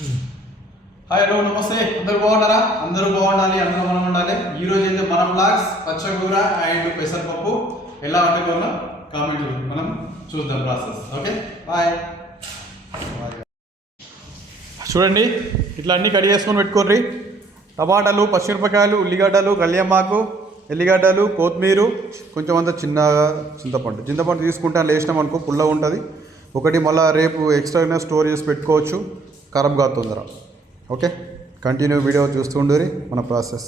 Hi hello నమస్తే. అందరూ బాగున్నారా? అందరూ బాగుండాలి అందరూ మనం ఉండాలి. ఈ రోజు అయితే మనం బ్లాగ్స్ పచ్చకూర అండ్ పెసరపప్పు. ఎలా వండుకోవాలో కామెంట్ మనం చూద్దాం ప్రాసెస్ ఓకే బాయ్ చూడండి ఇట్లా అన్ని కట్ చేసుకొని పెట్టుకోండి. టమాటాలు పచ్చిమిరపకాయలు ఉల్లిగడ్డలు కళ్యామాకు ఎల్లిగడ్డలు కొత్తిమీర కొంచెం అంత చిన్నగా చింతపండు. చింతపండు తీసుకుంటే అందులో వేసినాం అనుకో పుల్లగా ఉంటుంది ఒకటి మళ్ళీ రేపు ఎక్స్ట్రాగా స్టోర్ చేసి పెట్టుకోవచ్చు. కాదు తొందర ఓకే? కంటిన్యూ వీడియో చూస్తుండరి మన ప్రాసెస్.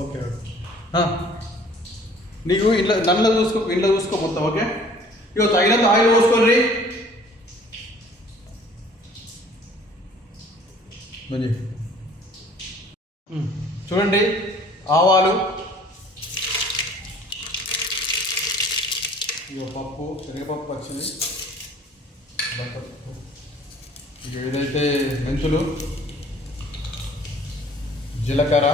ఓకే నీకు ఇంట్లో నల్ల చూసుకో ఇంట్లో చూసుకో మొత్తం ఓకే? ఇగో తగినంత ఆయిల్ పోసుకోండి మంచి చూడండి ఆవాలు. పప్పు శనగపప్పు వచ్చింది ఇక ఏదైతే మెంతులు జీలకర్ర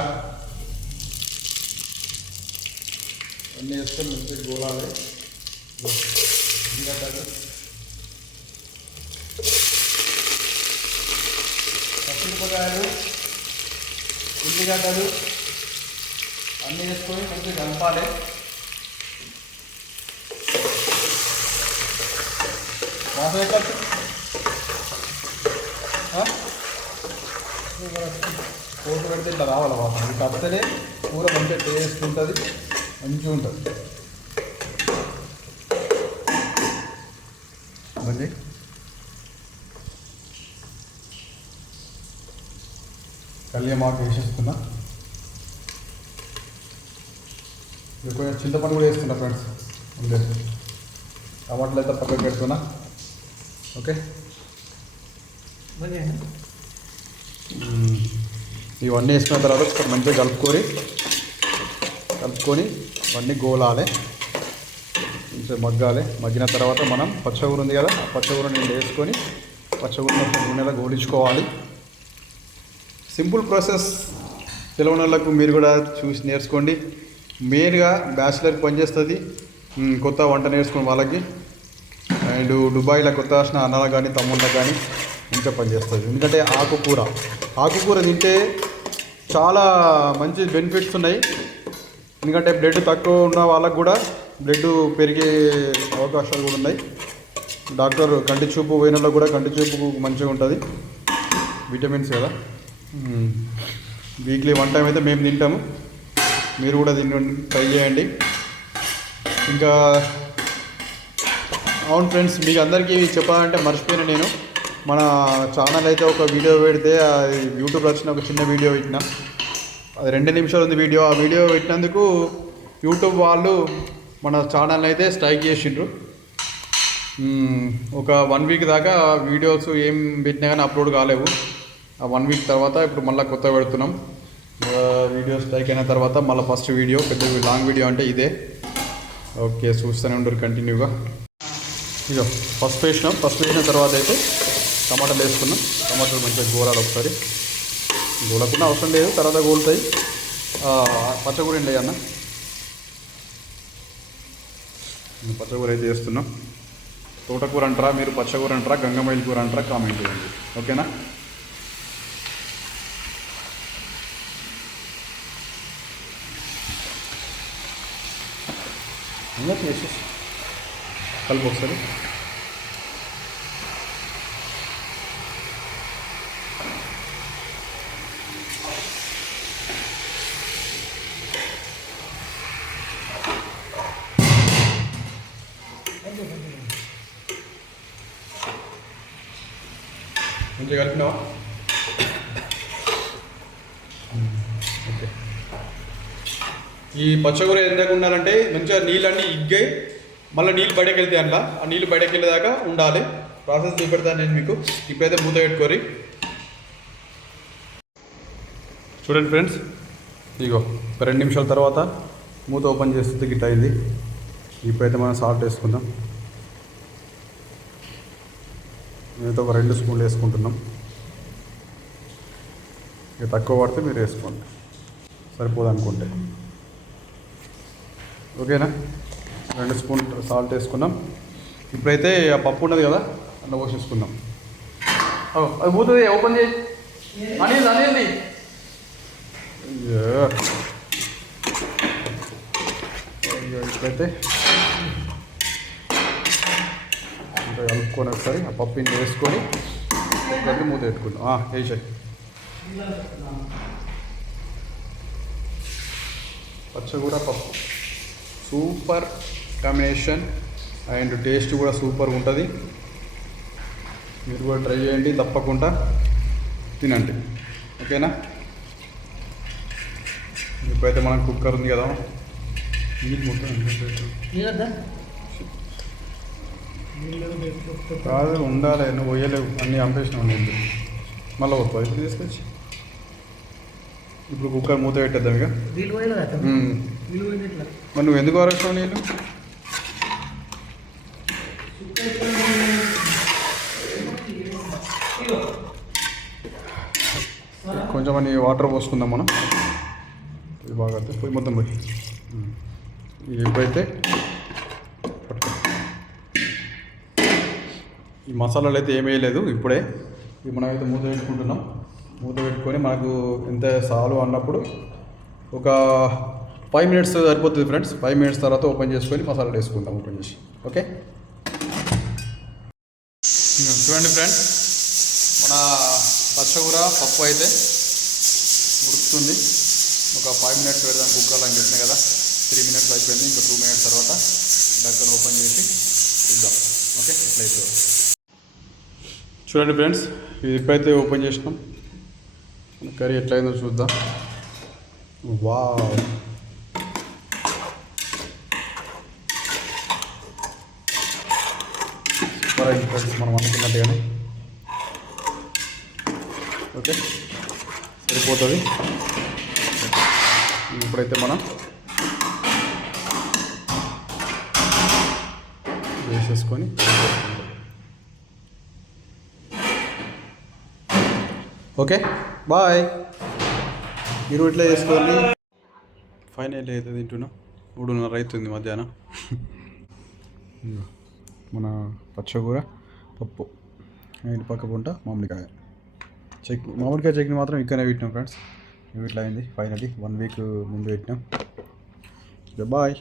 అన్నీ వేస్తే మంచి గోలాలి. జీలకర్ర. పచ్చిమిరపకాయలు ఉల్లిగడ్డలు అన్నీ వేసుకొని మంచిగా కలపాలి. వాసన పెడితే ఇట్లా రావాలి వాసన ఇది కప్పితేనే కూర మంచిగా టేస్ట్ ఉంటుంది మంచిగా ఉంటుంది మళ్ళీ కళ్యామాకు వేసేస్తున్నా ఇది కొంచెం చింతపండు కూడా వేస్తున్నా ఫ్రెండ్స్. ఉండే. టమాటాలు అయితే పక్కకు పెడుతున్నా ఓకే. ఇవన్నీ వేసుకున్న తర్వాత ఒకసారి మంచిగా కలుపుకొని కలుపుకొని ఇవన్నీ గోలాలి. కొంచెం మగ్గాలి. మగ్గిన తర్వాత మనం పచ్చగూర ఉంది కదా ఆ పచ్చగూర నేను వేసుకొని పచ్చగూర నూనెలో గోలించుకోవాలి. Simple process. తెలియని వాళ్ళకు మీరు కూడా చూసి నేర్చుకోండి. మెయిన్గా బ్యాచిలర్కి పనిచేస్తుంది కొత్త వంట నేర్చుకున్న వాళ్ళకి. అండ్ దుబాయ్లో కొత్త వచ్చిన అన్నలకు కానీ తమ్ముళ్ళ కానీ మంచిగా పనిచేస్తుంది ఎందుకంటే ఆకుకూర. ఆకుకూర తింటే చాలా మంచి బెనిఫిట్స్ ఉన్నాయి. ఎందుకంటే బ్లడ్ తక్కువ ఉన్న వాళ్ళకు కూడా బ్లడ్ పెరిగే అవకాశాలు కూడా ఉన్నాయి. డాక్టర్ కంటి చూపు పోయినలో కూడా కంటి చూపు మంచిగా ఉంటుంది. విటమిన్స్ కదా. వీక్లీ వన్ టైం అయితే మేము తింటాము. మీరు కూడా దీన్ని ట్రై చేయండి. ఇంకా అవును ఫ్రెండ్స్ మీకు అందరికీ చెప్పాలంటే మర్చిపోయిన నేను. మన ఛానల్ అయితే ఒక వీడియో పెడితే అది యూట్యూబ్లో వచ్చిన ఒక చిన్న వీడియో పెట్టిన. అది రెండు నిమిషాలు ఉంది వీడియో ఆ వీడియో పెట్టినందుకు యూట్యూబ్ వాళ్ళు మన ఛానల్ అయితే స్ట్రైక్ చేసిండ్రు. ఒక వన్ వీక్ దాకా వీడియోస్ ఏం పెట్టినా కానీ అప్లోడ్ కాలేవు. ఆ వన్ వీక్ తర్వాత ఇప్పుడు మళ్ళీ కొత్త పెడుతున్నాం. వీడియో స్ట్రైక్ అయిన తర్వాత మళ్ళీ ఫస్ట్ వీడియో పెద్ద లాంగ్ వీడియో అంటే ఇదే. ఓకే చూస్తూనే ఉండరు కంటిన్యూగా ఇక ఫస్ట్ వేసినాం ఫస్ట్ వేసిన తర్వాత అయితే టమాటాలు వేసుకున్నాం. టమాటాలు మంచిగా గోరాలు ఒకసారి. గోలకుండా అవసరం లేదు తర్వాత గోలుతాయి. పచ్చగూర పచ్చకూర అన్న పచ్చగూర అయితే వేస్తున్నాం. తోటకూర అంటారా మీరు పచ్చకూర అంటారా గంగమైల కూర అంటారా కామెంట్ చేయండి. ఓకేనా? ఇంకా చేసేసి కలుపు ఒకసారి. మంచిగా కలిపినావా ఓకే. ఈ పచ్చకూర ఎందుకు ఉండాలంటే మంచిగా నీళ్ళన్నీ ఇగ్గాయి మళ్ళీ నీళ్ళు బయటకు వెళ్తే అట్లా ఆ నీళ్ళు బయటకు వెళ్ళేదాకా ఉండాలి. ప్రాసెస్ చూపెడతాను నేను మీకు. ఇప్పుడైతే మూత పెట్టుకోరి చూడండి ఫ్రెండ్స్ ఇగో రెండు నిమిషాల తర్వాత మూత ఓపెన్ చేస్తుంది గిట్ అయింది. ఇప్పుడైతే మనం సాల్ట్ వేసుకుందాం. నేనైతే ఒక రెండు స్పూన్లు వేసుకుంటున్నాం. ఇక తక్కువ పడితే మీరు వేసుకోండి. సరిపోదనుకుంటే. ఓకేనా? రెండు స్పూన్ సాల్ట్ వేసుకున్నాం. ఇప్పుడైతే ఆ పప్పు ఉన్నది కదా అట్లా పోసేసుకుందాం. అది పోతుంది ఓపెన్ చేయి. అనేది అనేది ఇప్పుడైతే ఇంకా కలుపుకొని ఒకసారి ఆ పప్పు ఇంత వేసుకొని ఒకటి మూత పెట్టుకుందాం వేసాయి. పచ్చగూడ పప్పు. సూపర్. కాంబినేషన్ అండ్ టేస్ట్ కూడా సూపర్ ఉంటుంది. మీరు కూడా ట్రై చేయండి తప్పకుండా తినండి. ఓకేనా? ఇప్పుడైతే మనం కుక్కర్ ఉంది కదా? కాదు ఉండాలి నువ్వు పోయలేవు. అన్నీ పంపేసినావు నీళ్ళు మళ్ళీ ఇప్పుడు తీసుకొచ్చి. ఇప్పుడు కుక్కర్ మూత పెట్టేద్దాం ఇక. మరి నువ్వు ఎందుకు వరస్తావు నీళ్ళు? కొంచెం అని వాటర్ పోసుకుందాం మనం. ఇది బాగా అయితే పోయి మొత్తం పోయి. ఇది ఎప్పుడైతే ఈ మసాలాలు అయితే ఏమీ వేయలేదు ఇప్పుడే. ఇవి మనం అయితే మూత పెట్టుకుంటున్నాం. మూత పెట్టుకొని మనకు ఎంత సాలు అన్నప్పుడు ఒక ఫైవ్ మినిట్స్ సరిపోతుంది ఫ్రెండ్స్. ఫైవ్ మినిట్స్ తర్వాత ఓపెన్ చేసుకొని మసాలాలు వేసుకుందాం ఓపెన్ చేసి. ఓకే? చూడండి ఫ్రెండ్స్. మన పచ్చకూర పప్పు అయితే ఉడుకుతుంది ఒక ఫైవ్ మినిట్స్ పెడదాం కుక్కర్లో అని చెప్పిన కదా. త్రీ మినిట్స్ అయిపోయింది ఇంకా టూ మినిట్స్ తర్వాత డక్కన్ ఓపెన్ చేసి చూద్దాం. ఓకే ఎట్లయితే చూడండి ఫ్రెండ్స్ ఇది ఇప్పుడైతే ఓపెన్ చేసినాం. కర్రీ ఎట్లయిందో చూద్దాం. వావ్ సూపర్ అయింది మనం అనుకున్నట్టుగానే. ఓకే సరిపోతుంది. ఇప్పుడైతే మనం వేసేసుకొని ఓకే బాయ్. మీరు ఇట్లా చేసుకోండి ఫైనల్ అయితే తింటున్నాం. మూడున్నర అవుతుంది మధ్యాహ్నం. మన పచ్చకూర పప్పు. అండ్ పక్క పుంట మామిడికాయ. చెక్ మామిడికాయ చెక్ని మాత్రం ఇక్కడనే పెట్టినాం ఫ్రెండ్స్. ఇట్లా అయింది ఫైనలీ వన్ వీక్ ముందు పెట్టినాం. బాయ్